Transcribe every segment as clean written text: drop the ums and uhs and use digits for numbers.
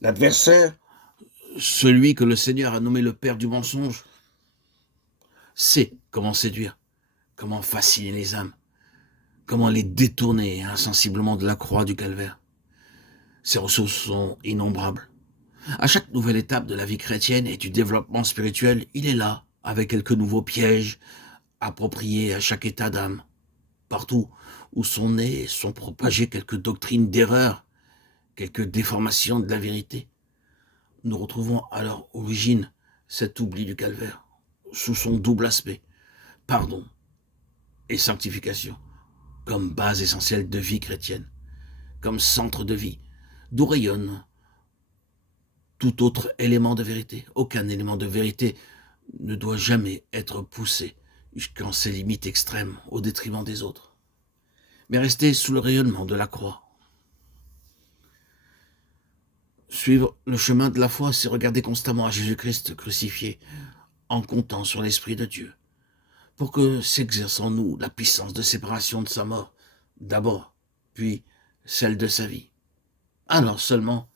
L'adversaire, celui que le Seigneur a nommé le père du mensonge, sait comment séduire, comment fasciner les âmes, comment les détourner insensiblement de la croix du calvaire. Ses ressources sont innombrables. À chaque nouvelle étape de la vie chrétienne et du développement spirituel, il est là, avec quelques nouveaux pièges appropriés à chaque état d'âme. Partout où sont nées, sont propagées quelques doctrines d'erreur, quelques déformations de la vérité. Nous retrouvons à leur origine cet oubli du calvaire, sous son double aspect, pardon et sanctification, comme base essentielle de vie chrétienne, comme centre de vie, d'où rayonne tout autre élément de vérité. Aucun élément de vérité ne doit jamais être poussé jusqu'en ses limites extrêmes au détriment des autres, mais rester sous le rayonnement de la croix. Suivre le chemin de la foi, c'est regarder constamment à Jésus-Christ crucifié, en comptant sur l'Esprit de Dieu, pour que s'exerce en nous la puissance de séparation de sa mort, d'abord, puis celle de sa vie. Alors seulement,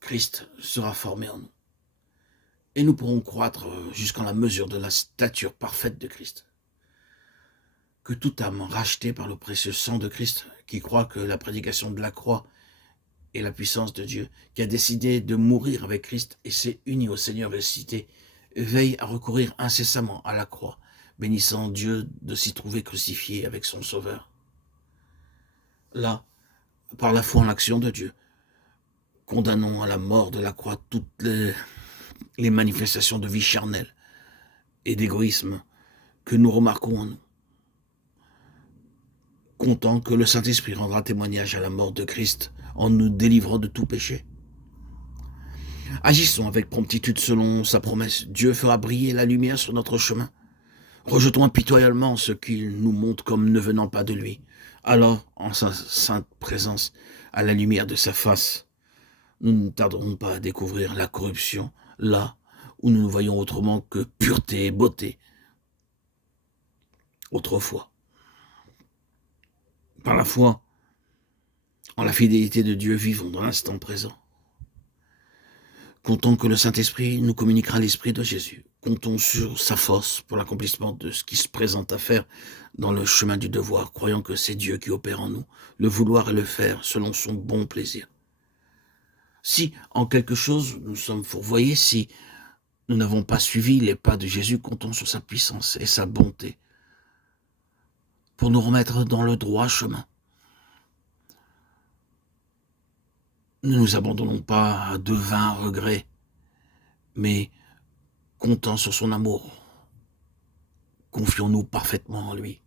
Christ sera formé en nous. Et nous pourrons croître jusqu'en la mesure de la stature parfaite de Christ. Que toute âme rachetée par le précieux sang de Christ, qui croit que la prédication de la croix est la puissance de Dieu, qui a décidé de mourir avec Christ et s'est uni au Seigneur ressuscité, veille à recourir incessamment à la croix, bénissant Dieu de s'y trouver crucifié avec son Sauveur. Là, par la foi en l'action de Dieu, condamnons à la mort de la croix toutes les manifestations de vie charnelle et d'égoïsme que nous remarquons en nous, comptant que le Saint-Esprit rendra témoignage à la mort de Christ en nous délivrant de tout péché. Agissons avec promptitude selon sa promesse. Dieu fera briller la lumière sur notre chemin. Rejetons impitoyablement ce qu'il nous montre comme ne venant pas de lui. Alors, en sa sainte présence, à la lumière de sa face, nous ne tarderons pas à découvrir la corruption, là où nous ne voyons autrement que pureté et beauté. Autrefois, par la foi, en la fidélité de Dieu, vivons dans l'instant présent. Comptons que le Saint-Esprit nous communiquera l'Esprit de Jésus. Comptons sur sa force pour l'accomplissement de ce qui se présente à faire dans le chemin du devoir, croyant que c'est Dieu qui opère en nous, le vouloir et le faire selon son bon plaisir. Si, en quelque chose, nous sommes fourvoyés, si nous n'avons pas suivi les pas de Jésus, comptons sur sa puissance et sa bonté pour nous remettre dans le droit chemin. Ne nous abandonnons pas à de vains regrets, mais comptant sur son amour, confions-nous parfaitement en lui.